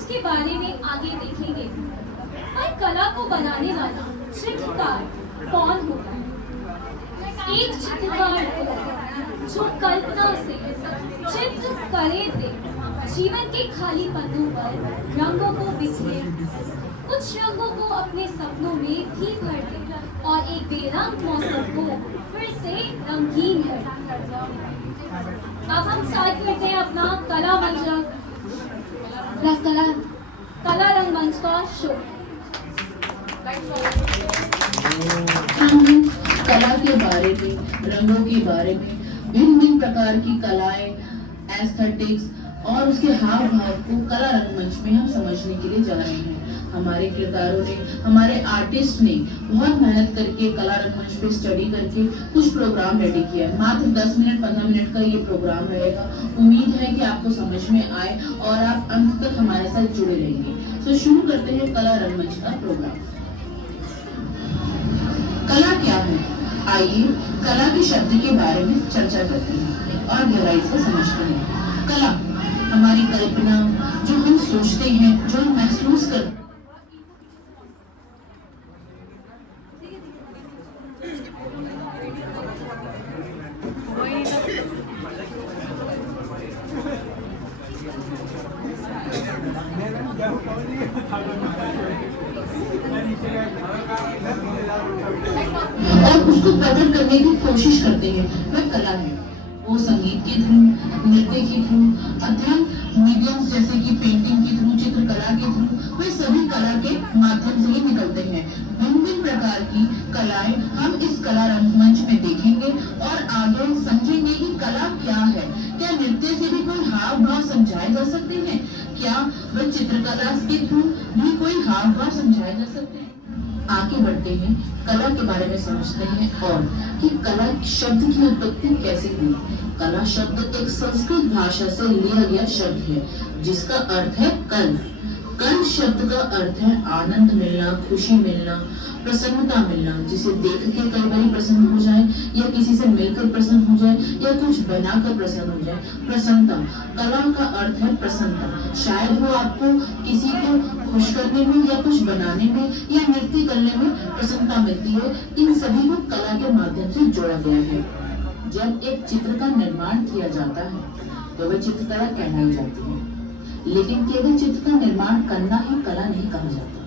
उसके बारे में आगे देखेंगे। पर कला को बनाने वाला चित्रकार कौन होता है? एक चित्रकार जो कल्पना से चित्र करे थे, जीवन के खाली पन्नों पर रंगों को बिखेर, कुछ रंगों को अपने सपनों में भी भर दे और एक बेरंग मौसम को फिर से रंगीन कर दे। अब हम स्टार्ट करते हैं अपना कला रंगमंच का शो। हम कला के बारे में, रंगों के बारे में, भिन्न भिन्न प्रकार की कलाएं, एस्थेटिक्स और उसके हाव भाव को कला रंगमंच में हम समझने के लिए जा रहे हैं। हमारे किरदारों ने, हमारे आर्टिस्ट ने बहुत मेहनत करके कला रंगमंच पे स्टडी करके कुछ प्रोग्राम रेडी किया है। मात्र 10 मिनट 15 मिनट का ये प्रोग्राम रहेगा। उम्मीद है कि आपको समझ में आए और आप अंत तक हमारे साथ जुड़े रहेंगे। तो शुरू करते हैं कला रंगमंच का प्रोग्राम। कला क्या है? आइए कला के शब्द के बारे में चर्चा करते हैं और गहराई से समझते हैं। कला हमारी कल्पना, जो हम सोचते हैं, जो हम महसूस करते हैं। और उसको प्रकट करने की कोशिश करते हैं, वह कला है। वो संगीत के थ्रू, नृत्य के थ्रू, अध्ययन मीडियम्स जैसे कि पेंटिंग के थ्रू, चित्रकला के थ्रू, वे सभी कला के माध्यम से ही निकलते हैं। भिन्न भिन्न प्रकार की कलाएं हम इस कला रंगमंच में देखेंगे और आगे समझेंगे कि कला क्या है। क्या नृत्य से भी कोई हाव भाव समझाए जा सकते हैं? क्या वह चित्रकला के थ्रू भी कोई हाव भाव समझाए जा सकते हैं? आगे बढ़ते हैं, कला के बारे में समझते हैं और कि कला शब्द की उत्पत्ति कैसे हुई। कला शब्द एक संस्कृत भाषा से लिया गया शब्द है जिसका अर्थ है कल। कल शब्द का अर्थ है आनंद मिलना, खुशी मिलना, प्रसन्नता मिलना, जिसे देख के कई बार प्रसन्न हो जाए या किसी से मिलकर प्रसन्न हो जाए या कुछ बनाकर प्रसन्न हो जाए। प्रसन्नता, कला का अर्थ है प्रसन्नता। शायद वो आपको किसी को खुश करने में या कुछ बनाने में या नृत्य करने में प्रसन्नता मिलती है। इन सभी को कला के माध्यम से जोड़ा गया है। जब एक चित्र का निर्माण किया जाता है तो वह चित्रकला कहलाई जाती है, लेकिन केवल चित्र का निर्माण करना ही कला नहीं कहा जाता।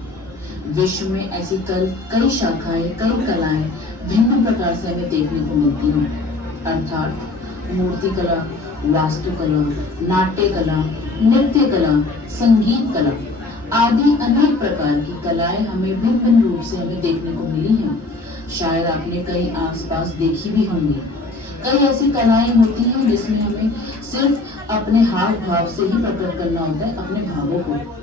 विश्व में ऐसी कई शाखाएं, कई कलाएं भिन्न प्रकार से हमें देखने को मिलती हैं, अर्थात मूर्ति कला, वास्तुकला, नाट्य कला, नृत्य कला, संगीत कला आदि अनेक प्रकार की कलाएं हमें भिन्न भिन्न रूप से हमें देखने को मिली हैं। शायद आपने कई आसपास देखी भी होंगी। कई ऐसी कलाएं होती हैं जिसमें हमें सिर्फ अपने हाव भाव से ही प्रकट करना होता है अपने भावों को।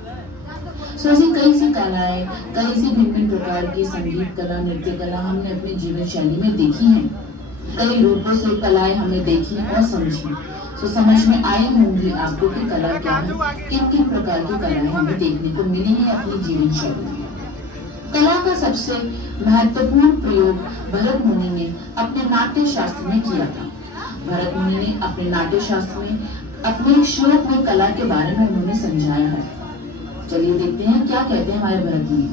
ऐसी कई सी कलाएं, कई सी भिन्न प्रकार की संगीत कला, नृत्य कला हमने अपनी जीवन शैली में देखी है। कई रूपों से कलाएं हमने देखी और समझी। समझ में आई होंगी आपको कि कला क्या है, किन किन प्रकार की कलाएं हमें देखने को मिली है अपनी जीवन शैली में। कला का सबसे महत्वपूर्ण प्रयोग भरत मुनि ने अपने नाट्य शास्त्र में किया था। भरत मुनि ने अपने नाट्य शास्त्र में अपने श्लोक में कला के बारे में उन्होंने समझाया है। चलिए देखते हैं क्या कहते हैं हमारे भरत मुनि।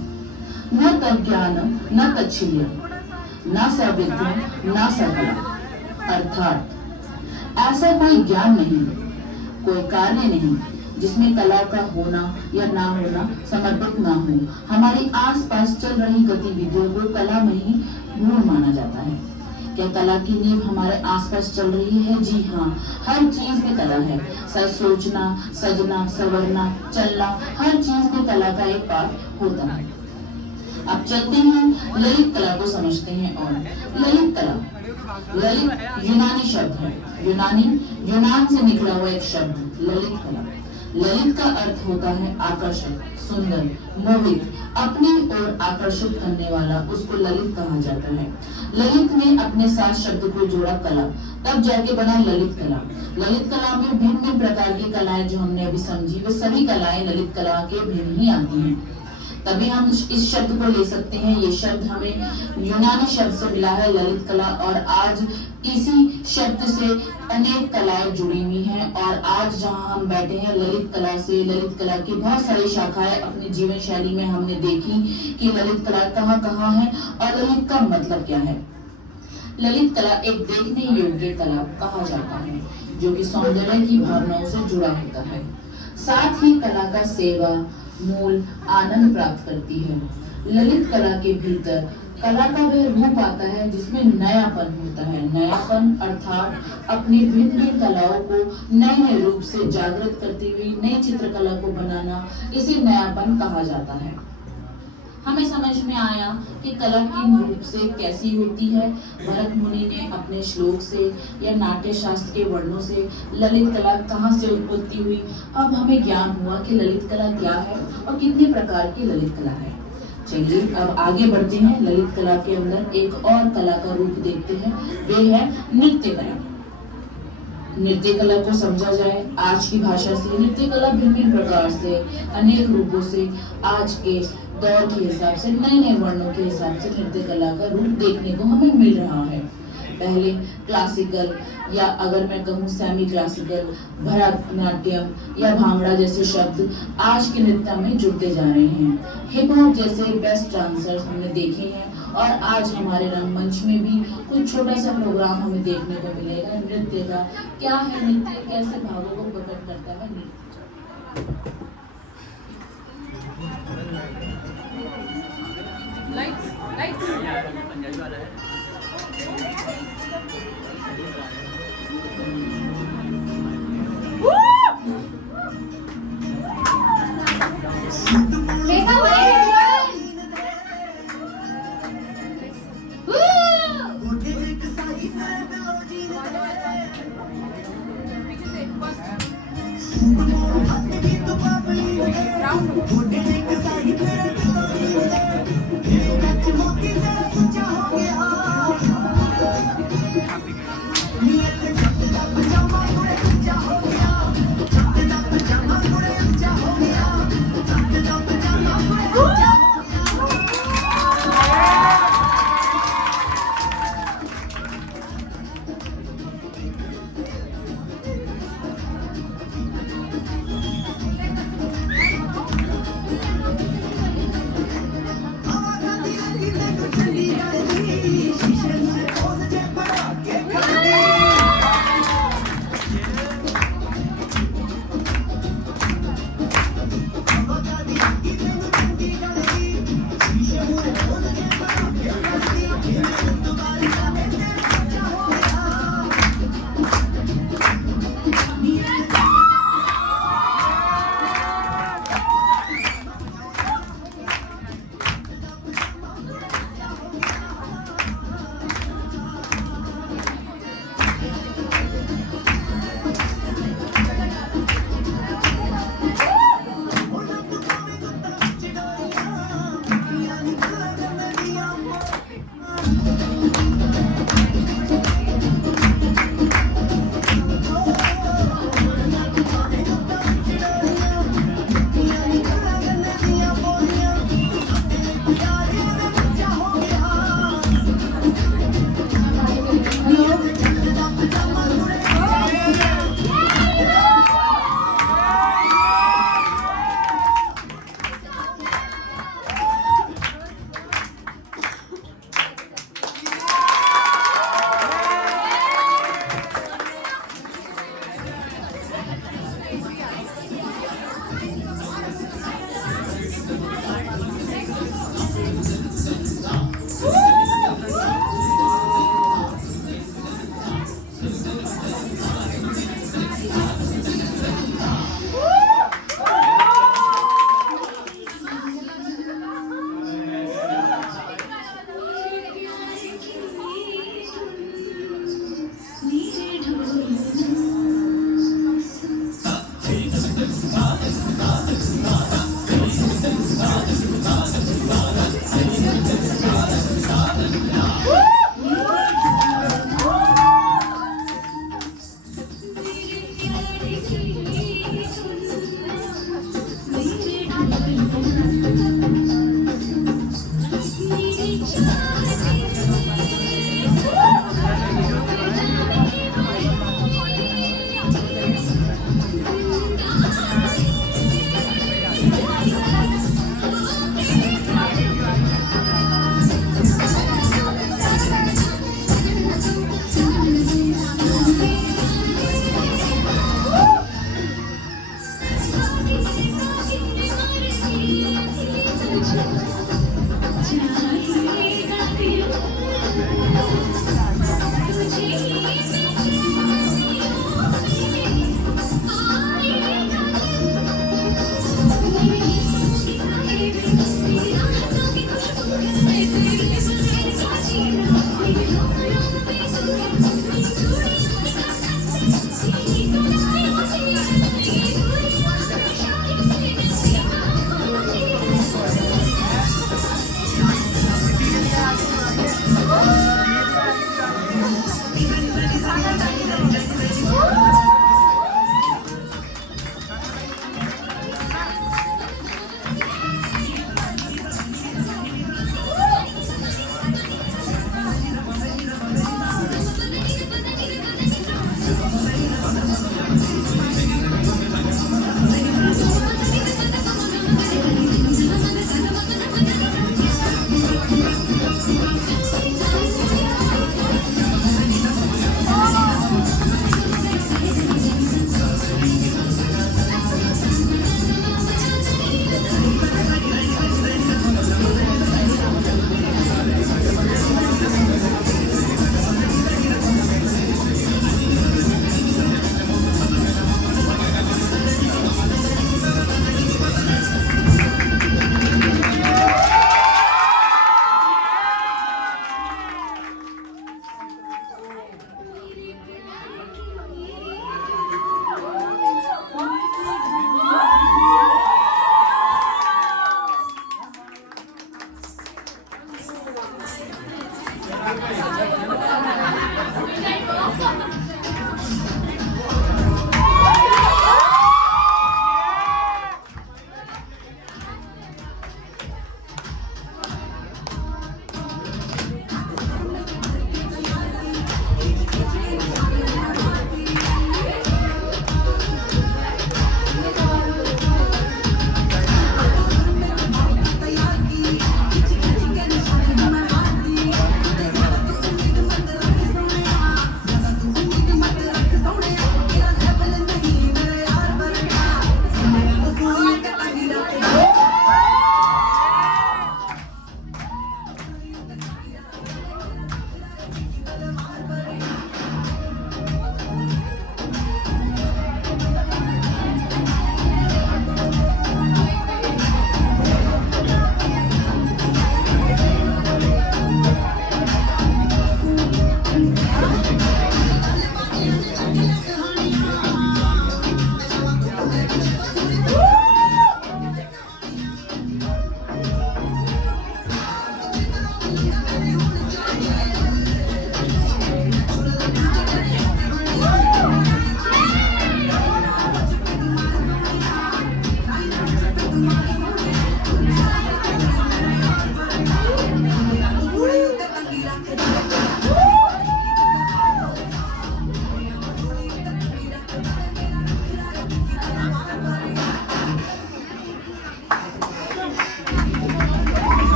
न तज्ज्ञान न तच्छिल्यम न सविद्यम न सकला। अर्थात ऐसा कोई ज्ञान नहीं, कोई कार्य नहीं जिसमें कला का होना या ना होना समर्पित ना हो। हमारी आसपास चल रही गतिविधियों को कला में ही मूल माना जाता है। क्या कला की नींव हमारे आसपास चल रही है? जी हाँ, हर चीज में कला है। सोचना, सजना, संवरना, चलना, हर चीज में कला का एक पार्ट होता है। अब चलते हैं ललित कला को समझते हैं। और ललित कला, ललित यूनानी शब्द है। यूनान से निकला हुआ एक शब्द ललित कला। ललित का अर्थ होता है आकर्षक, सुंदर, मोहित, अपनी ओर आकर्षित करने वाला, उसको ललित कहा जाता है। ललित ने अपने साथ शब्द को जोड़ा कला, तब जाके बना ललित कला। ललित कला में भिन्न भिन्न प्रकार की कलाएं जो हमने अभी समझी, वे सभी कलाएं ललित कला के भिन्न ही आती हैं। तभी हम इस शब्द को ले सकते हैं। ये शब्द हमें यूनानी शब्द से मिला है ललित कला, और आज इसी शब्द से अनेक कलाएं जुड़ी हुई हैं। और आज जहां हम बैठे हैं, ललित कला से, ललित कला की बहुत सारी शाखाएं अपनी जीवन शैली में हमने देखी कि ललित कला कहाँ कहाँ है और ललित का मतलब क्या है। ललित कला एक देखने योग्य कला कहा जाता है जो कि सौंदर्य की भावनाओं से जुड़ा होता है। साथ ही कला का सेवा मूल आनंद प्राप्त करती है। ललित कला के भीतर कला का वह रूप आता है जिसमें नयापन होता है। नयापन अर्थात अपनी भिन्न भिन्न कलाओं को नए नए रूप से जागृत करती हुई नई चित्रकला को बनाना, इसे नयापन कहा जाता है। हमें समझ में आया कि कला किन रूप से कैसी होती है। भरत मुनि ने अपने श्लोक से या नाट्य शास्त्र के वर्णों से ललित कला कहाँ से उत्पत्ति हुई। अब हमें ज्ञान हुआ कि ललित कला क्या है और कितने प्रकार की ललित कला है। चलिए अब आगे बढ़ते हैं। ललित कला के अंदर एक और कला का रूप देखते हैं, वे है नृत्य कला। नृत्य कला को समझा जाए आज की भाषा से, नृत्य कला भिन्न प्रकार से, अनेक रूपों से, आज के दौर के हिसाब से, नए नए वर्णों के हिसाब से नृत्य कला का रूप देखने को हमें मिल रहा है। पहले क्लासिकल, या अगर मैं कहूँ सेमी क्लासिकल, भरतनाट्यम या भांगड़ा जैसे शब्द आज के नृत्य में जुड़ते जा रहे हैं। हिप हॉप जैसे बेस्ट डांसर्स हमने देखे हैं, और आज हमारे रंगमंच में भी कुछ छोटा सा प्रोग्राम हमें देखने को मिलेगा नृत्य का। क्या है नृत्य, कैसे भावों को प्रकट करता है नृत्य।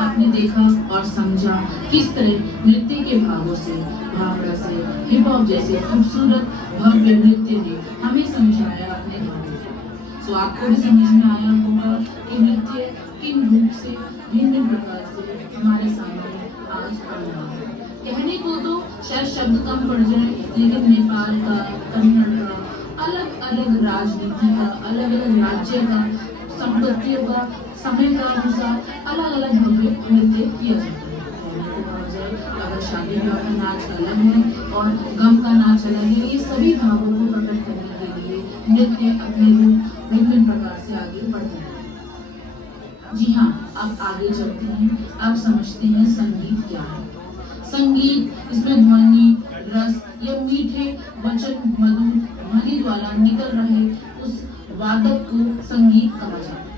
आपने देखा और समझा किस तरह नृत्य के भावों से, भांगड़ा से, हिप हॉप जैसे खूबसूरत भव्य नृत्य ने हमें समझाया अपने भावों को। तो आपको भी समझ में आया होगा कि नृत्य किन रूप से, भिन्न प्रकार से हमारे सामने आज आ रहा है। कहने को तो शायद शब्द कम पड़ जाए, लेकिन नेपाल का, कन्नड़ का, अलग अलग राजनीति का, अलग अलग राज्य का, संपत्तियों का, समय का अनुसार अलग अलग भव्य नृत्य किया जाता है। तो कहा जाए अगर शादी ब्याह का नाच अलग है और गम का नाच अलग है, ये सभी भावों को प्रकट करने के लिए नृत्य अपने रूप विभिन्न प्रकार से आगे बढ़ता है। जी हाँ, अब आगे चलते हैं, अब समझते हैं संगीत क्या है। संगीत इसमें ध्वनि, रस या मीठे वचन मधुर ध्वनि द्वारा निकल रहे उस वादक को संगीत कहा जाता है।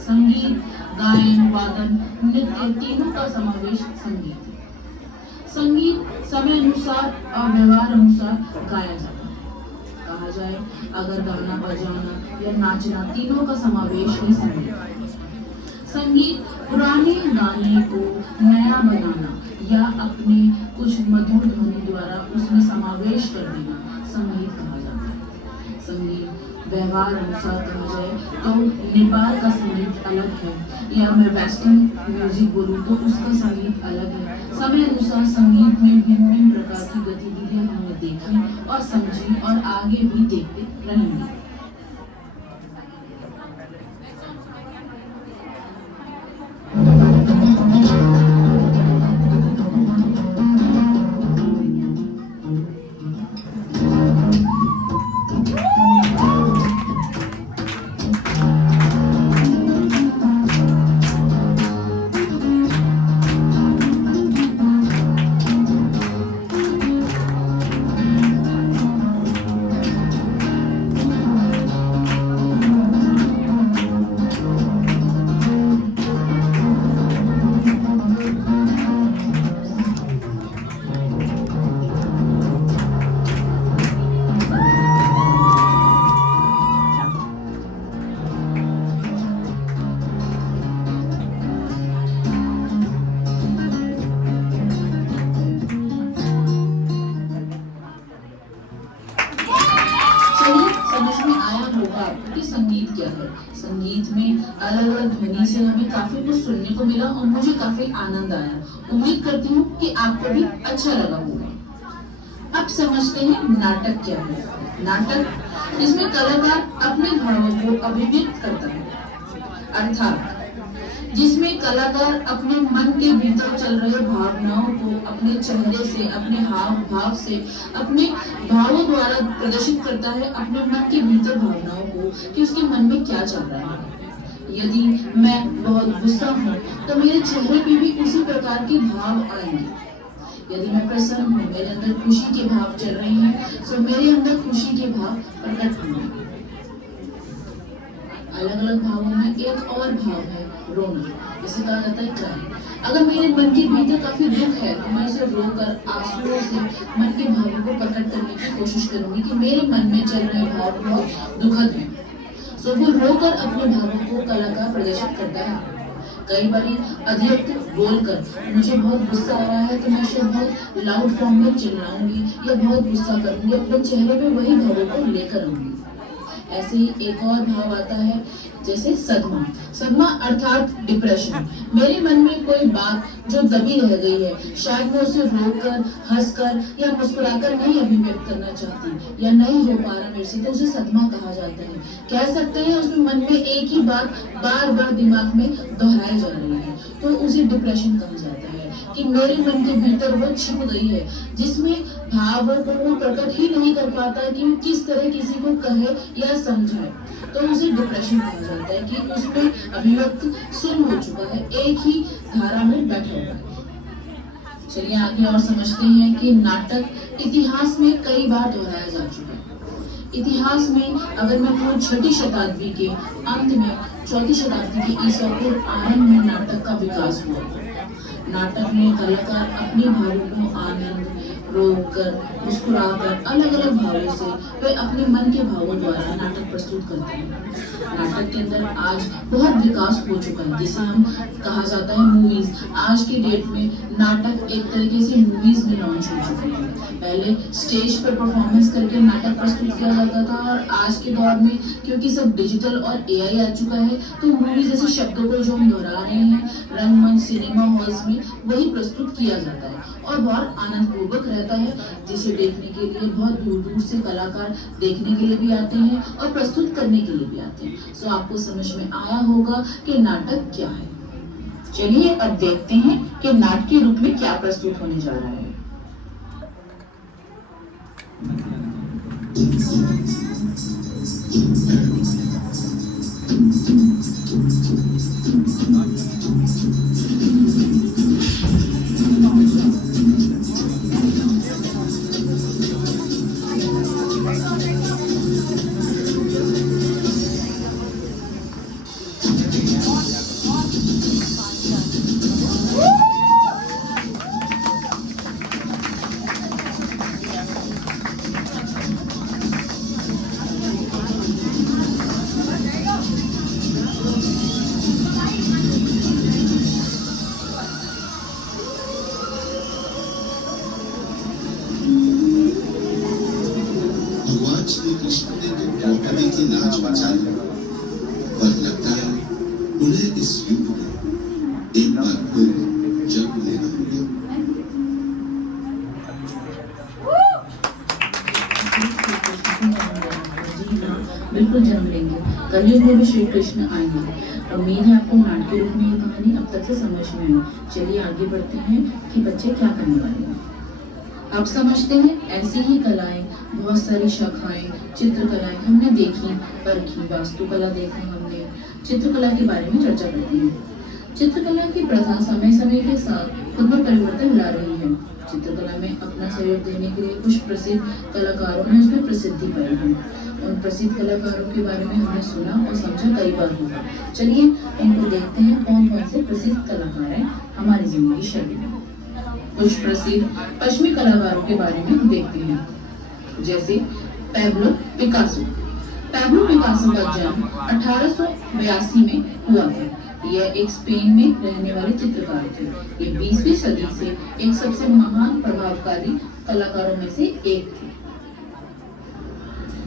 संगीत, गायन, वादन, नृत्य तीनों का समावेश संगीत है। संगीत समय अनुसार और व्यवहार अनुसार गाया जाता है। कहा जाए अगर गाना बजाना या नाचना तीनों का समावेश ही संगीत है। संगीत पुराने गाने को नया बनाना या अपने कुछ मधुर ध्वनि द्वारा उसमें समावेश कर देना संगीत कहा जाता है। संगीत व्यवहार अनुसार कहा जाए तो नेपाल का संगीत अलग है, या मैं वेस्टर्न म्यूजिक बोलूँ तो उसका संगीत अलग है। समय अनुसार संगीत में भिन्न भिन्न प्रकार की गतिविधियां हमने देखी और समझी और आगे भी देखते रहेंगे। कि संगीत क्या है। संगीत में अलग अलग ध्वनि से हमें काफी कुछ सुनने को मिला और मुझे काफी आनंद आया। उम्मीद करती हूँ कि आपको भी अच्छा लगा होगा। अब समझते हैं नाटक क्या है। नाटक इसमें कलाकार अपने भावों को अभिव्यक्त करता है, अर्थात जिसमें कलाकार अपने मन के भीतर चल रहे भावनाओं को अपने चेहरे से, अपने हाव भाव से, अपने भावों द्वारा प्रदर्शित करता है, अपने मन के भीतर भावनाओं को कि उसके मन में क्या चल रहा है। यदि मैं बहुत गुस्सा हूँ तो मेरे चेहरे पे भी उसी प्रकार के भाव आएंगे। यदि मैं प्रसन्न हूँ, मेरे अंदर खुशी के भाव चल रहे हैं, तो मेरे अंदर खुशी के भाव प्रकट होंगे। अलग अलग भावों में एक और भाव है रोना, जिसे कहा जाता है क्राई। अगर मेरे मन के भीतर काफी दुख है तो मैं इसे रोकर आंसुओं से मन के भावों को प्रकट करने की कोशिश करूंगी कि मेरे मन में चल रहे भाव बहुत दुखद हैं। सो वो रोकर अपने भावों को कलाकार प्रदर्शित करता है। कई बार अतिरिक्त बोलकर मुझे बहुत गुस्सा आ रहा है तो मैं शायद बहुत लाउड फॉर्म में चिल्लाऊंगी या बहुत गुस्सा करूंगी, अपने चेहरे पे वही भावों को लेकर आऊंगी। ऐसे ही एक और भाव आता है जैसे सदमा। सदमा अर्थात डिप्रेशन। मेरे मन में कोई बात जो दबी रह गई है, शायद मैं उसे रोककर, हंसकर या मुस्कुराकर नहीं अभिव्यक्त करना चाहती या नहीं हो पा रहा मेरे से, तो उसे सदमा कहा जाता है। कह सकते हैं उसमें मन में एक ही बात बार बार दिमाग में दोहराई जा रही है, तो उसे डिप्रेशन कहा जाता है कि मेरे मन के भीतर वो छिप गई है जिसमें भावों को वो प्रकट ही नहीं कर पाता कि वो किस तरह किसी को कहे या समझाए, तो उसे डिप्रेशन कहा जाता है कि उसमें अभिव्यक्त सुन हो चुका है, एक ही धारा में बैठा हुआ है। चलिए आगे और समझते हैं कि नाटक इतिहास में कई बार दोहराया जा चुका है। इतिहास में अगर मैं कहूँ 6वीं शताब्दी के अंत में 4वीं शताब्दी के ईसा पूर्व आरंभ में नाटक का विकास हुआ। नाटक में कलाकार अपने भावों को आनंद, रोकर, मुस्कुराकर, अलग अलग भावों से वे अपने मन के भावों द्वारा नाटक प्रस्तुत करते हैं। नाटक के अंदर आज बहुत विकास हो चुका है, जिसे हम कहा जाता है मूवीज। आज की डेट में नाटक एक तरीके से मूवीज में लॉन्च हो चुके हैं। पहले स्टेज पर परफॉर्मेंस करके नाटक प्रस्तुत किया जाता था, और आज के दौर में क्योंकि सब डिजिटल और एआई आ चुका है, तो मूवीज जैसे शब्दों को जो हम दोहरा रहे हैं रंगमंच, सिनेमा हॉल्स में वही प्रस्तुत किया जाता है और बहुत आनंद पूर्वक रहता है, जिसे देखने के लिए बहुत दूर दूर से कलाकार देखने के लिए भी आते हैं और प्रस्तुत करने के लिए भी आते हैं। सो आपको समझ में आया होगा कि नाटक क्या है। चलिए अब देखते हैं कि नाटकीय रूप में क्या प्रस्तुत होने जा रहा है। भगवान श्री कृष्ण ने तो द्रौपदी की नाच बचा ली, पर लगता है उन्हें इस युद्ध में एक बार फिर जन्म लेना होगा। बिल्कुल जन्म लेंगे, कलयुग में भी श्री कृष्ण आएंगे। उम्मीद है आपको नाटकीय रूप में ये कहानी अब तक से समझ में आई। चलिए आगे बढ़ते हैं कि बच्चे क्या करने वाले हैं। अब समझते हैं ऐसी ही कलाएं, बहुत सारी शाखाएं, चित्रकलाएं हमने देखी, परखी, वास्तुकला देखा हमने, चित्रकला के बारे में चर्चा करते हैं। चित्रकला की प्रथा समय समय के साथ खुद में परिवर्तन ला रही है। चित्रकला में अपना सहयोग देने के लिए कुछ प्रसिद्ध कलाकारों ने उसमें प्रसिद्धि पाई है। उन प्रसिद्ध कलाकारों के बारे में हमने सुना और समझा कई बार होगा। चलिए उनको देखते हैं कौन कौन से प्रसिद्ध कलाकार हैं हमारी जिंदगी शैली में। कुछ प्रसिद्ध पश्चिमी कलाकारों के बारे में हम देखते हैं, जैसे पैब्लो पिकासो। पैब्लो पिकासो का जन्म 1882 में हुआ था। यह एक स्पेन में रहने वाले चित्रकार थे। ये 20वीं सदी से एक सबसे महान प्रभावकारी कलाकारों में से एक थे।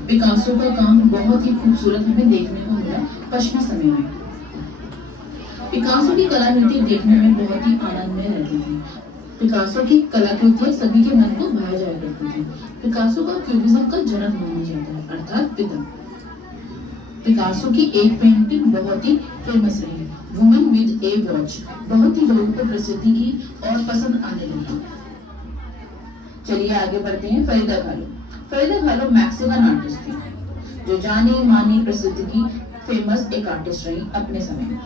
पिकासो का काम बहुत ही खूबसूरत हमें देखने को मिला पश्चिमी समय में। पिकासो की कलाकृति देखने में बहुत ही आनंदमय रहती थी। पिकासो की कलाकृतियां सभी के मन को भाया जाया करती थी। पिकासो का क्यूबिज्म का जनक माना जाता है, अर्थात पिता। पिकासो की एक पेंटिंग बहुत ही फेमस रही, वुमेन विद ए वॉच, बहुत ही लोगों को प्रसिद्धि की और पसंद आने लगी। चलिए आगे बढ़ते हैं। फरीदा कालो। फरीदा कालो मैक्सिकन आर्टिस्ट थी जो जानी मानी प्रसिद्ध की फेमस एक आर्टिस्ट रही अपने समय में।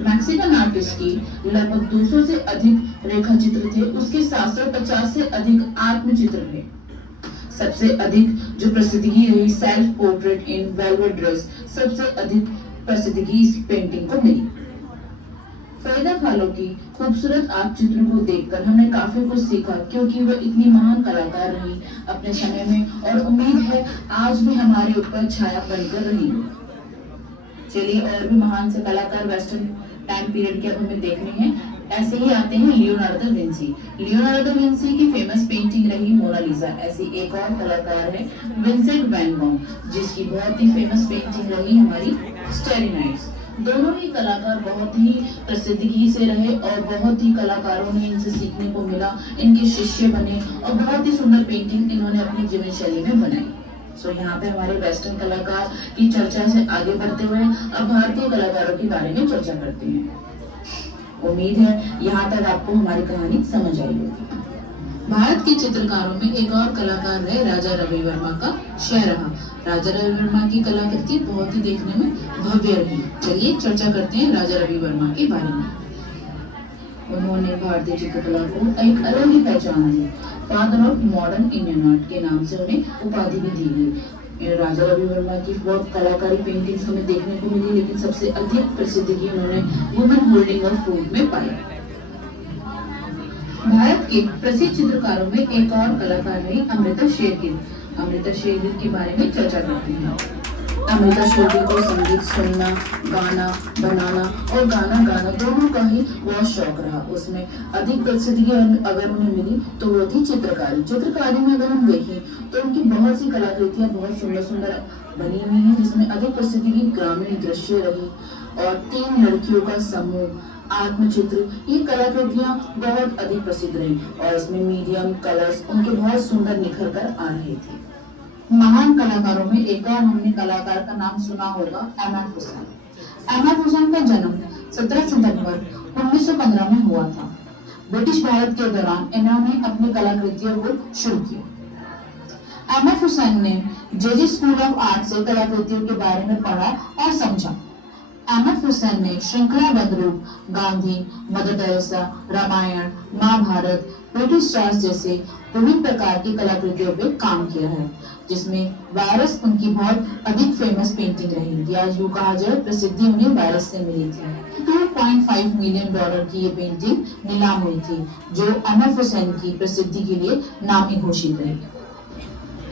मैक्सिकन आर्टिस्ट की लगभग 200 से अधिक रेखा चित्र थे, उसके 750 से अधिक आत्मचित्र थे। सबसे अधिक जो प्रसिद्धि रही सेल्फ पोर्ट्रेट इन वेलवेट ड्रेस, सबसे अधिक प्रसिद्धि इस पेंटिंग को मिली। फरीदा कालो की खूबसूरत आत्मचित्र को देखकर हमने काफी कुछ सीखा, क्योंकि वह इतनी महान कलाकार रही अपने समय में और उम्मीद है आज भी हमारे ऊपर छाया बनकर रही। चलिए और भी महान से कलाकार वेस्टर्न टाइम पीरियड के अब हमें देखने हैं। ऐसे ही आते हैं Leonardo da Vinci. Leonardo da Vinci की फेमस पेंटिंग रही मोनालिसा। ऐसी एक और कलाकार है विंसेंट वैन गॉग, जिसकी बहुत ही फेमस पेंटिंग रही हमारी स्टारी नाइट्स। दोनों ही कलाकार बहुत ही प्रसिद्धि से रहे और बहुत ही कलाकारों ने इनसे सीखने को मिला, इनके शिष्य बने और बहुत ही सुंदर पेंटिंग इन्होंने अपनी जीवन शैली में बनाई। सो यहाँ पे हमारे वेस्टर्न कलाकार की चर्चा से आगे बढ़ते हुए अब भारतीय कलाकारों के बारे में चर्चा करते हैं। उम्मीद है यहाँ तक आपको हमारी कहानी समझ आई होगी। भारत के चित्रकारों में एक और कलाकार रहे राजा रवि वर्मा का शहरहा। राजा रवि वर्मा की कलाकृति बहुत ही देखने में भव्य रही। चलिए चर्चा करते हैं राजा रवि वर्मा के बारे में। उन्होंने भारतीय चित्रकला को एक अलग ही पहचान दी। Father of modern Indian art के नाम से उन्हें उपाधि भी दी गई। राजा रवि वर्मा की बहुत कलाकारी पेंटिंग्स हमें देखने को मिली, लेकिन सबसे अधिक प्रसिद्धि उन्होंने वुमेन होल्डिंग अ फ्रूट में पाई। भारत के प्रसिद्ध चित्रकारों में एक और कलाकार रही अमृता शेरगिल। अमृता शेरगिल के बारे में चर्चा करते हैं। अमृता शेरगिल को संगीत सुनना, गाना बनाना और गाना गाना दोनों का ही बहुत शौक रहा। उसमें अधिक प्रसिद्धि अगर उन्हें मिली तो वो थी चित्रकारी। चित्रकारी में अगर हम देखें तो उनकी बहुत सी कलाकृतियां बहुत सुंदर सुंदर बनी हुई हैं, जिसमें अधिक प्रसिद्धि ग्रामीण दृश्य रही और 3 लड़कियों का समूह, आत्मचित्र, ये कलाकृतियां बहुत अधिक प्रसिद्ध रही और इसमें मीडियम कलर्स उनके बहुत सुंदर निखर कर आ रहे थे। महान कलाकारों में एक और हमने कलाकार का नाम सुना होगा, अहमद हुसैन। अहमद हुसैन का जन्म 17 सितंबर 1915 में हुआ था। ब्रिटिश भारत के दौरान इन्होंने अपनी कलाकृतियों को शुरू किया। अहमद हुसैन ने जे स्कूल ऑफ आर्ट से कलाकृतियों के बारे में पढ़ा और समझा। अहमद हुसैन ने श्रृंखलाबद्ध रूप Gandhi, Mother Teresa, Ramayana, Mahabharata, British Raj जैसे विभिन्न प्रकार की कलाकृतियों पे काम किया है, जिसमें वायरस उनकी बहुत अधिक फेमस पेंटिंग रही। या यूं कहा जाए प्रसिद्धि उन्हें वायरस से मिली थी। $2.5 मिलियन की ये पेंटिंग नीलाम हुई थी, जो अहमद हुसैन की प्रसिद्धि के लिए नामी घोषित रही।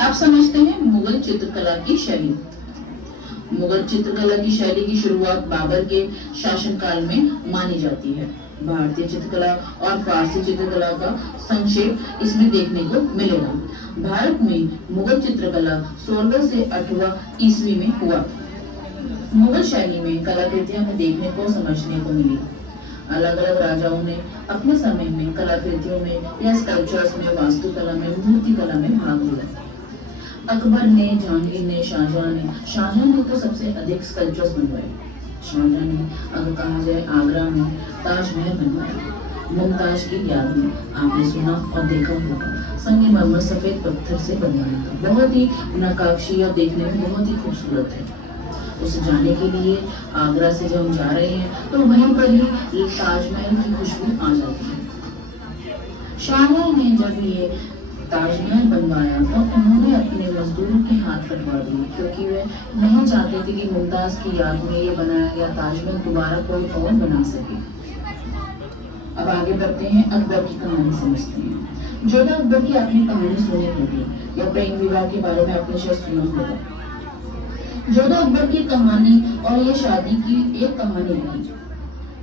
अब समझते हैं मुगल चित्रकला की शैली। मुगल चित्रकला की शैली की शुरुआत बाबर के शासनकाल में मानी जाती है। भारतीय चित्रकला और फारसी चित्रकला का संक्षेप इसमें देखने को मिलेगा। भारत में मुगल चित्रकला 16 से 8वां ईस्वी में हुआ। मुगल शैली में कलाकृतियां हमें देखने को समझने को मिली। अलग अलग राजाओं ने अपने समय में कलाकृतियों में या स्कल्पचर्स में, वास्तुकला में, मूर्तिकला में भाग लिया। अकबर ने, जहांगीर ने, शाहजहां ने तो सबसे अधिक स्कल्पचर्स बनवाए। शाहजहां ने अगर कहा जाए आगरा में ताजमहल बनवाया। मुमताज की याद में आपने सुना और देखा होगा संगमरमर सफेद पत्थर से बनवाया था। बहुत ही नक्काशी और देखने में बहुत ही खूबसूरत है। उसे जाने के लिए आगरा से जब हम जा रहे हैं तो वहीं पर ही ताजमहल की खुशबू आ जाती है। शाहजहां ने जब ये ताजमहल बनवाया तो उन्होंने अपने मजदूरों के हाथ कटवा दिए, क्योंकि वे नहीं चाहते थे कि मुमताज की याद में ये बनाया गया ताजमहल दोबारा कोई और बना सके। अब आगे बढ़ते हैं, अकबर की कहानी समझते हैं। जोधा अकबर की आपने कहानी सुनी होगी या प्रेम विवाह के बारे में आपने शायद सुना होगा। जोधा अकबर की कहानी और ये शादी की एक कहानी रही।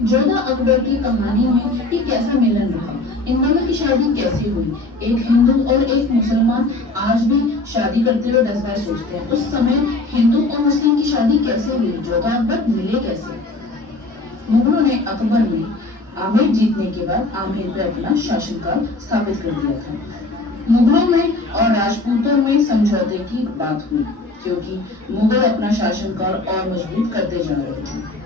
जोधा अकबर की कहानी में कि कैसा मिलन रहा, इन दोनों की शादी कैसे हुई। एक हिंदू और एक मुसलमान आज भी शादी करते हुए 10 बार सोचते हैं उस समय हिंदू और मुस्लिम की शादी कैसे हुई, जोधा अकबर मिले कैसे। मुगलों ने अकबर में आमेर जीतने के बाद आमेर पे अपना शासनकाल स्थापित कर दिया था। मुगलों में और राजपूतों में समझौते की बात हुई, क्योंकि मुगल अपना शासनकाल और मजबूत करते जा रहे थे।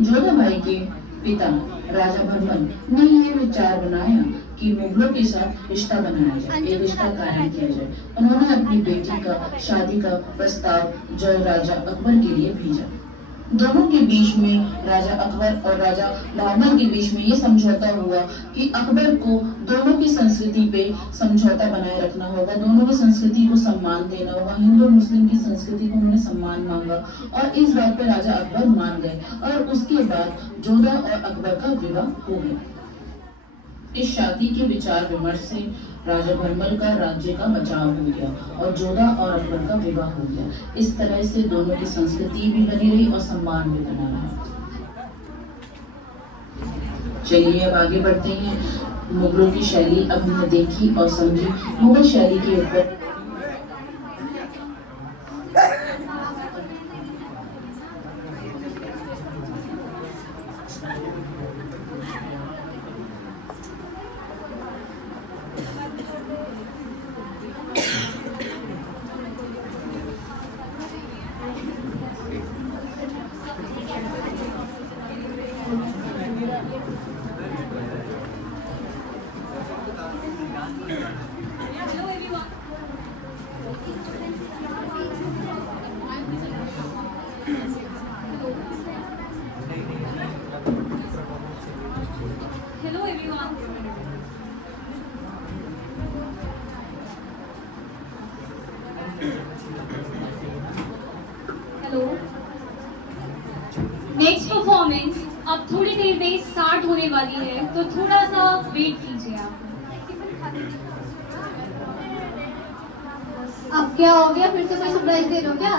जोधा भाई के पिता राजा भरमल ने ये विचार बनाया कि मुगलों के साथ रिश्ता बनाया जाए, एक रिश्ता कायम किया जाए। उन्होंने अपनी बेटी का शादी का प्रस्ताव जो राजा अकबर के लिए भेजा। दोनों के बीच में राजा अकबर और राजा बहमन के बीच में ये समझौता हुआ कि अकबर को दोनों की संस्कृति पे समझौता बनाए रखना होगा, दोनों की संस्कृति को सम्मान देना होगा। हिंदू और मुस्लिम की संस्कृति को उन्होंने सम्मान मांगा और इस बात पे राजा अकबर मान गए और उसके बाद जोधा और अकबर का विवाह हो गया। इस शादी के विचार विमर्श से राजा भरमल का राज्य का बचाव हो गया और जोधा और अकबर का विवाह हो गया। इस तरह से दोनों की संस्कृति भी बनी रही और सम्मान भी बना रहा। चलिए अब आगे बढ़ते हैं। मुगलों की शैली अब हमने देखी और समझी। मुगल शैली के ऊपर Hello everyone. Hello everyone. Hello. Next performance अब थोड़ी देर में स्टार्ट होने वाली है, तो थोड़ा सा वेट कीजिए आप। अब क्या हो गया, फिर से कोई सरप्राइज दे रहे हो क्या?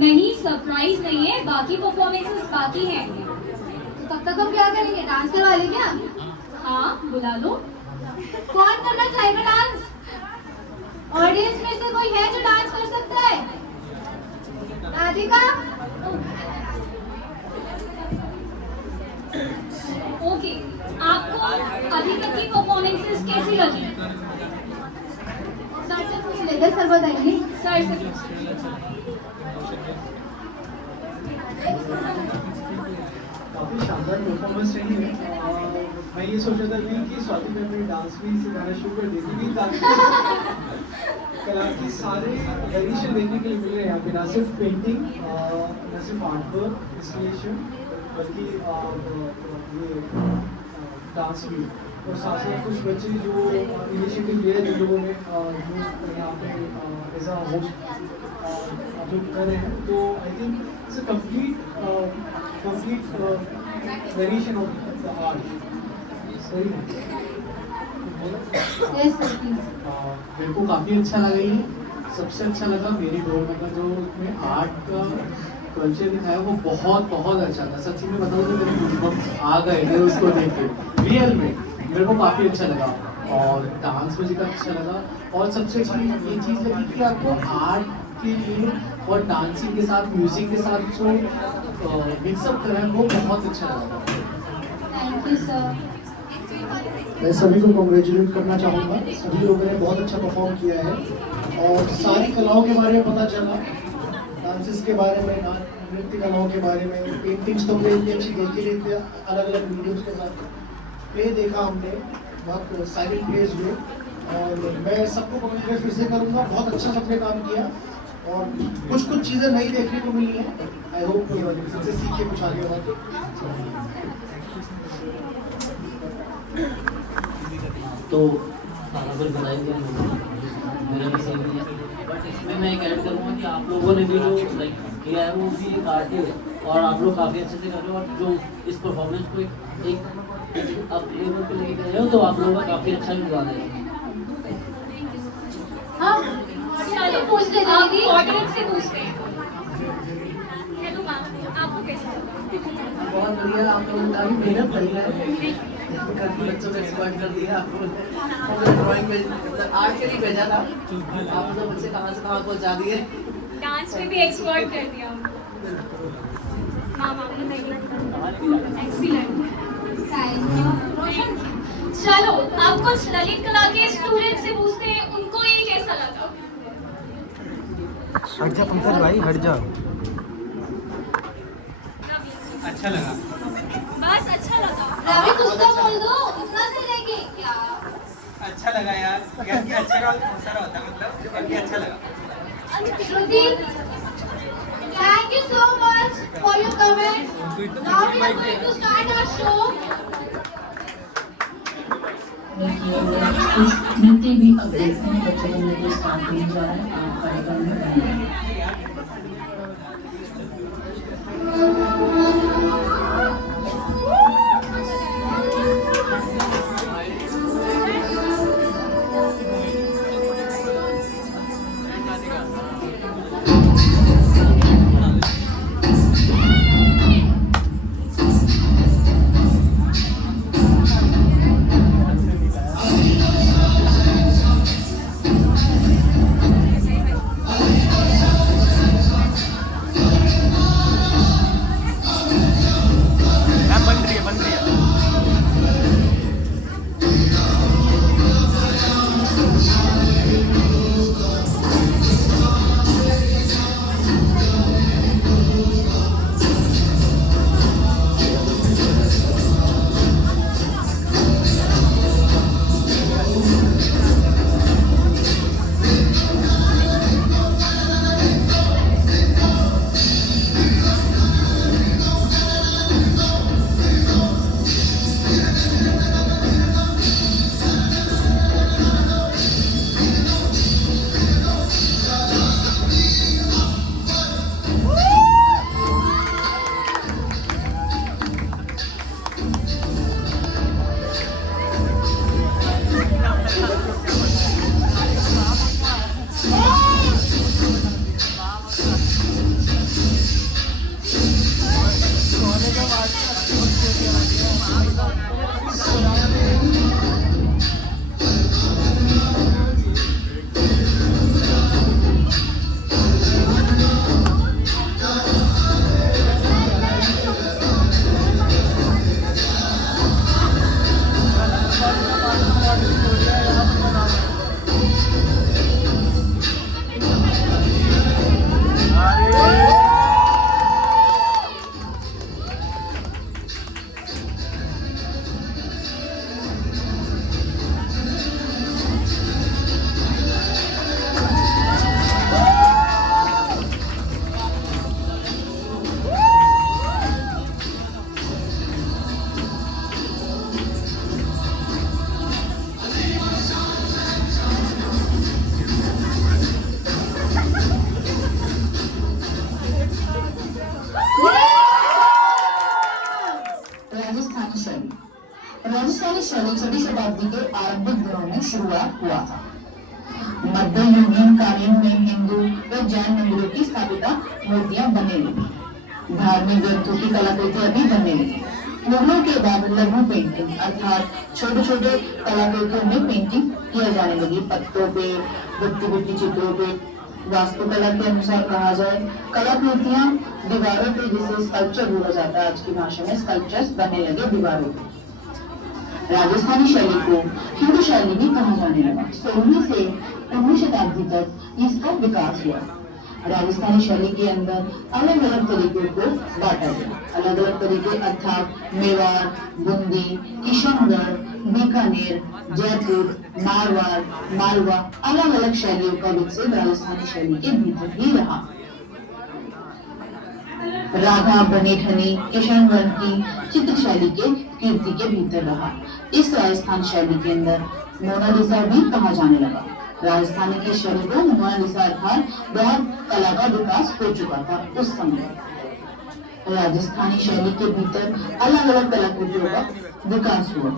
नहीं, सरप्राइज नहीं है, बाकी परफॉर्मेंसेस बाकी हैं। तो तब तक हम क्या करेंगे, डांस करवा ले क्या? हाँ, बुला लो। कौन करना चाहेगा डांस? ऑडियंस में से कोई है जो डांस कर सकता है? राधिका? ओके, आपको अभी तक की परफॉर्मेंसेस कैसी लगी? सर से पूछ लेते, सर बताएंगे। सर से पूछिए। काफ़ी शानदार परफॉर्मेंस रही है। मैं ये सोचा था कि स्वाति में अपनी डांस भी सिखाना शुरू कर देती थी ताकि कला के सारे वेरिएशन देखने के लिए मिल रहे हैं यहाँ पे, ना सिर्फ पेंटिंग, ना सिर्फ आर्ट वर्क, इंस्टॉलेशन, बल्कि ये डांस भी। और साथ साथ कुछ बच्चे जो इनिशिएटिव लिया है, जिन लोगों ने जो यहाँ पे एज अ होस्ट जो कर रहे हैं, तो I think it's a complete variation of the art. सही है। Yes sir please. मेरे को काफ़ी अच्छा लगा ये। सबसे अच्छा लगा मेरी दौड़ में का जो उसमें आर्ट का कल्चर दिखाया, वो बहुत बहुत अच्छा था। सच्ची में बताऊँ तो मेरे गूज़बम्प्स आ गए थे उसको देख के, रियल में मेरे को काफ़ी अच्छा लगा। और डांस म्यूजिक अच्छा लगा, और सबसे अच्छी ये चीज़ लगी कि आपको आर्ट के लिए और डांसिंग के साथ, म्यूजिक के साथ जो मिक्सअप करा है, वो बहुत अच्छा लगा। Thank you sir. मैं सभी को कॉन्ग्रेचुलेट करना चाहूँगा। सभी लोगों ने बहुत अच्छा परफॉर्म किया है और सारी कलाओं के बारे में पता चला, डांसेस के बारे में, नृत्य कलाओं के बारे में। पेंटिंग्स तो हमने इतनी अच्छी देखी नहीं थी, अलग अलग वीडियोज़ के साथ प्ले देखा हमने, बहुत साइलेंट प्लेस हुए। और मैं सबको कॉन्ग्रेचुलेट फिर से करूँगा, बहुत अच्छा सबने काम किया और कुछ कुछ चीज़ें नई देखने को मिली हैं। आई होप फिर से सीख के कुछ आगे बढ़े। तो सारा कुछ बताई दिया मेरा भी सही है, बट इसमें मैं एक ऐड करूँगा कि आप लोगों ने भी जो लाइक किया है वो भी एक आर्ट है, और आप लोग काफ़ी अच्छे से कर रहे हो, और जो इस परफॉर्मेंस को एक अब लेवल पे लेके गए हो, तो आप लोगों का काफ़ी अच्छा योगदान है। हाँ, चलो पूछ लेते हैं दीदी। ऑडियंस से पूछते हैं। हेलो मैम, आपको कैसा लगा? बहुत बढ़िया, आप लोगों ने काफ़ी मेहनत करी है, काफ़ी बच्चों को एक्सपर्ट कर दिया आप लोगों ने। ड्राइंग पे मतलब आर्ट के लिए भेजा था, आप लोग बच्चे कहाँ से कहाँ पहुँचा दिए। डांस में भी एक्सपर्ट कर दिया। मैम आपने एक्सीलेंट। चलो अब कुछ ललित कला के स्टूडेंट से पूछते हैं, उनको ये कैसा लगा? हट जा पंकज भाई, हट जा। अच्छा लगा। बस अच्छा लगा। रवि कुछ तो बोल दो, इतना सही रहेगी क्या? अच्छा लगा यार, क्योंकि अच्छा का बहुत सारा होता है, मतलब क्योंकि अच्छा लगा। श्रुति, thank you so much for your comments. Now we are going to start our show. कुछ नृत्य भी अब देखते हैं, बच्चों का नृत्य स्टार्ट होने जा रहा है। आप कार्यक्रम में बने। राजस्थानी शैली 6वीं शताब्दी के आरंभिक दिनों में शुरुआत हुआ था। मध्ययुगीन कालीन में हिंदू व जैन मंदिरों की स्थापिता मूर्तियां बनने लगी। धार्मिक ग्रंथों की कलाकृतियां भी बनने लगी। मुगलों के बाद लघु पेंटिंग अर्थात छोटे छोटे कलाकृतियों में पेंटिंग किया जाने लगी। पत्तों पे, बिट्टी चित्रों पे। वास्तुकला के अनुसार कहा जाए, कलाकृतियां दीवारों पे, जिसे स्कल्पचर बोला जाता है आज की भाषा में, स्कल्पचर्स बनने लगे दीवारों पे। राजस्थानी शैली को हिंदू शैली भी कहा जाने लगा। 16वीं से 19वीं शताब्दी तक इसका विकास हुआ। राजस्थानी शैली के अंदर अलग अलग तरीकों को बांटा गया। अलग अलग तरीके अर्थात मेवाड़, बूंदी, किशनगढ़, बीकानेर, जयपुर, मारवाड़, मालवा अलग अलग शैलियों का विकसित राजस्थानी शैली के भीतर ही रहा। राधा बनेठनी किशनगढ़ की चित्र शैली के कीर्ति के भीतर रहा। इस राजस्थान शैली के अंदर मोनालिसा भी कहा जाने लगा। राजस्थानी की शैली को मोनालिसा अर्थात बहुत कला का विकास हो चुका था उस समय। राजस्थानी शैली के भीतर अलग अलग कलाकृतियों का विकास हुआ।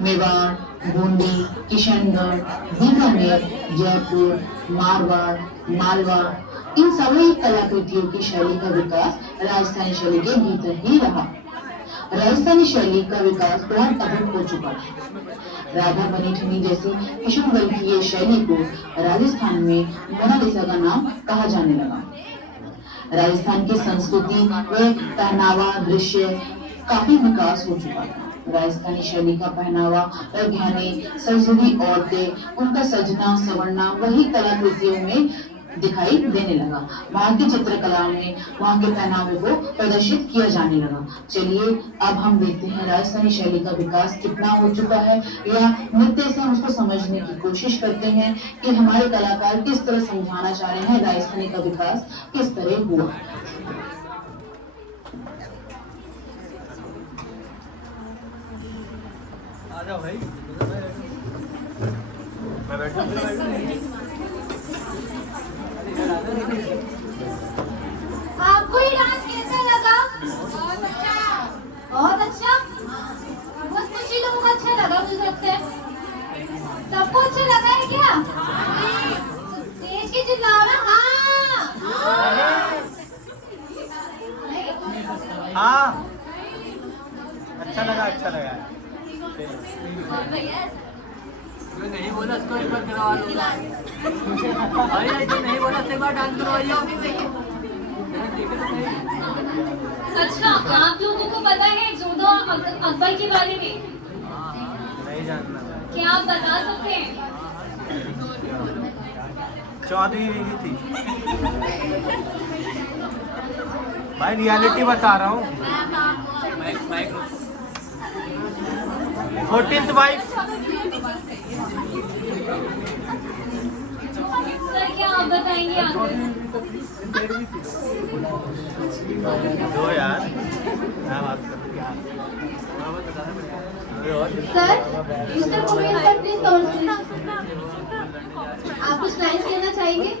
मेवाड़, बूंदी, किशनगढ़, बीकानेर, जयपुर, मारवाड़, मालवा इन सभी कलाकृतियों की शैली का विकास राजस्थानी शैली के भीतर ही रहा। राजस्थानी शैली का विकास बहुत अद्भुत हो चुका है। राधा बनेठनी जैसी किशनगढ़ की ये शैली को राजस्थान में मोनालिसा का नाम कहा जाने लगा। राजस्थान की संस्कृति व पहनावा दृश्य काफी विकास हो चुका था। राजस्थानी शैली का पहनावा व गहने, सजधजी औरतें, उनका सजना संवरना वही कलाकृतियों में दिखाई देने लगा। वहाँ की चित्रकला में वहाँ के पहनावे को प्रदर्शित किया जाने लगा। चलिए अब हम देखते हैं राजस्थानी शैली का विकास कितना हो चुका है, या नृत्य से हम उसको समझने की कोशिश करते हैं कि हमारे कलाकार किस तरह समझाना चाह रहे हैं राजस्थानी का विकास किस तरह हुआ। आजा भाई, मैं बैठा आपको ये डांस कैसा लगा? बहुत अच्छा। बस कुछ ही लोगों को अच्छा लगा मुझे लगता है। सबको अच्छा लगा है क्या? तेज के चिल्लाओ ना। हाँ, अच्छा लगा, अच्छा लगा। जो नहीं बोला उसको एक बार करवा लो भाई, जो नहीं बोला उससे एक बार डांस करवाइए। अच्छा, आप लोगों को पता है जोधा अकबर के बारे में? नहीं जानना। क्या आप बता सकते हैं? चौधरी की थी भाई, रियलिटी बता रहा हूँ। 14th wife. सर क्या आप बताएंगे आगे? दो यार, क्या बात कर रही है? Sir, mister Kuber sir please comment. आप कुछ लाइन्स कहना चाहेंगे?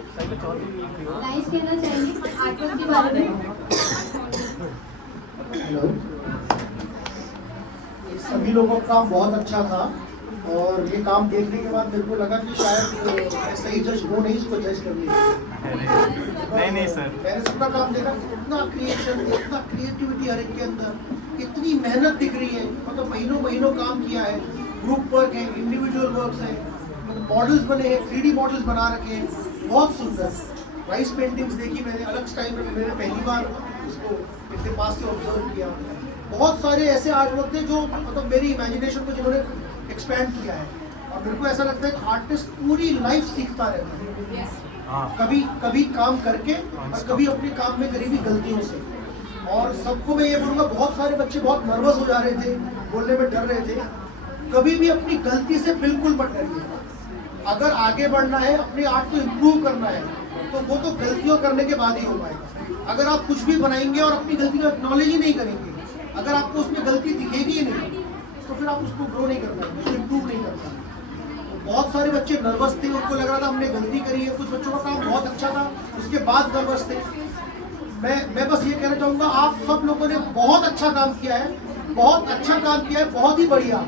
लाइन्स कहना चाहेंगे आर्टवर्क के बारे में? हेलो, सभी लोगों का काम बहुत अच्छा था और ये काम देखने के बाद मेरे को लगा कि शायद मैं सही जज हो नहीं इसको जज करने के। नहीं सर, मैंने सबका काम देखा, इतना क्रिएशन, इतना क्रिएटिविटी हर एक के अंदर, इतनी मेहनत दिख रही है। मतलब महीनों महीनों काम किया है, ग्रुप वर्क है, इंडिविजुअल वर्क्स है, मतलब मॉडल्स बने हैं, 3D मॉडल्स बना रखे हैं, बहुत सुंदर। राइस पेंटिंग्स देखी मैंने अलग स्टाइल में, मैंने पहली बार उसको इतने पास से ऑब्जर्व किया। बहुत सारे ऐसे आर्ट वर्क थे जो मतलब मेरी इमेजिनेशन को जिन्होंने एक्सपैंड किया है। और मेरे को ऐसा लगता है कि आर्टिस्ट पूरी लाइफ सीखता रहता है, कभी कभी काम करके और कभी अपने काम में करी हुई गलतियों से। और सबको मैं ये बोलूँगा, बहुत सारे बच्चे बहुत नर्वस हो जा रहे थे, बोलने में डर रहे थे। कभी भी अपनी गलती से बिल्कुल मत डरिए। अगर आगे बढ़ना है, अपने आर्ट को इम्प्रूव करना है, तो वो तो गलतियों करने के बाद ही हो पाएगा। अगर आप कुछ भी बनाएंगे और अपनी गलती का एक्नॉलेज ही नहीं करेंगे, अगर आपको उसमें गलती दिखेगी ही नहीं, तो फिर आप उसको ग्रो नहीं कर पाएंगे, उसको इम्प्रूव नहीं कर पाएंगे। बहुत सारे बच्चे नर्वस थे, उनको लग रहा था हमने गलती करी है। कुछ बच्चों का काम बहुत अच्छा था, उसके बाद नर्वस थे। मैं बस ये कहना चाहूँगा, आप सब लोगों ने बहुत अच्छा काम किया है, बहुत अच्छा काम किया है, बहुत ही बढ़िया।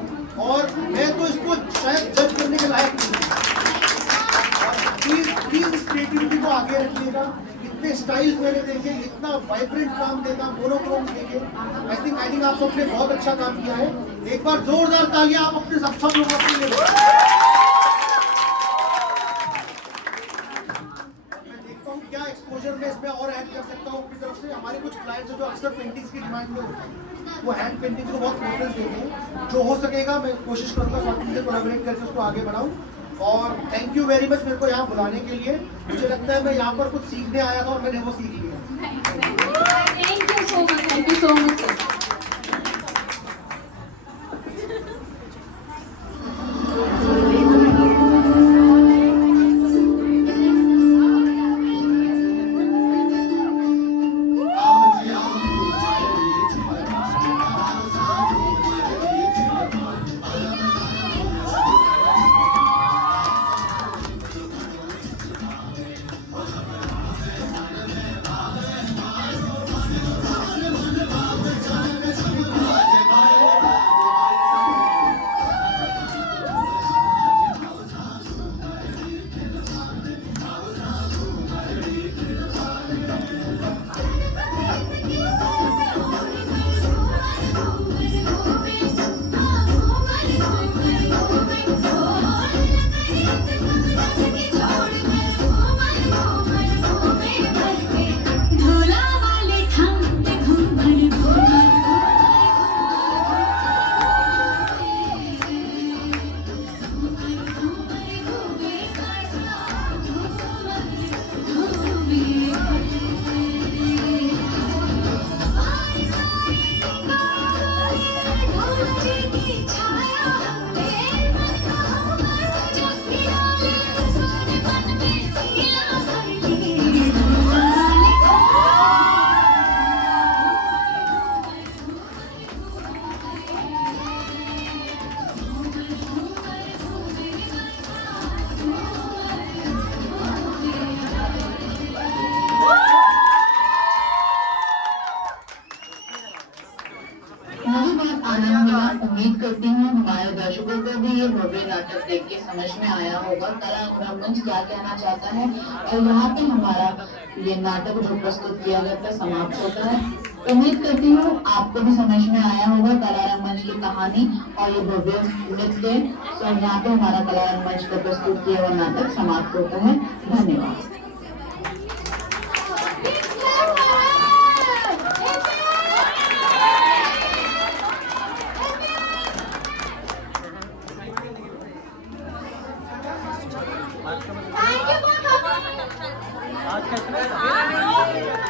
और मैं तो इसको शायद जज करने के लायक नहीं हूँ। प्लीज इस क्रिएटिविटी को आगे रखिएगा। इतने स्टाइल्स मैंने देखे, इतना वाइब्रेंट काम देखा, मोनोक्रोम देखे। आई थिंक आप सबने बहुत अच्छा काम किया है। एक बार जोरदार तालियां आप अपने सब लोगों के लिए। मैं देखता हूँ क्या एक्सपोजर में इसमें और ऐड कर सकता हूँ अपनी तरफ से। हमारे कुछ क्लाइंट्स हैं जो अक्सर पेंटिंग्स की डिमांड में होते हैं, वो हैंड पेंटिंग्स को बहुत प्रेफरेंस देते हैं। जो हो सकेगा मैं कोशिश करूँगा स्वाति से कोलैबोरेट करके उसको आगे बढ़ाऊँ। और थैंक यू वेरी मच मेरे को यहाँ बुलाने के लिए। मुझे लगता है मैं यहाँ पर कुछ सीखने आया था और मैंने वो सीख लिया। Thank you so much. मुझे बहुत आनंद मिला। उम्मीद करती हूँ हमारे दर्शकों को भी ये भव्य नाटक देख के समझ में आया होगा कला रंगमंच क्या कहना चाहता है, और यहाँ पे हमारा ये नाटक जो प्रस्तुत किया गया था समाप्त होता है। उम्मीद करती हूँ आपको भी समझ में आया होगा कला रंगमंच की कहानी और ये भव्य नृत्य। तो यहाँ पे हमारा कला रंगमंच का प्रस्तुत किया हुआ नाटक समाप्त होता है। धन्यवाद।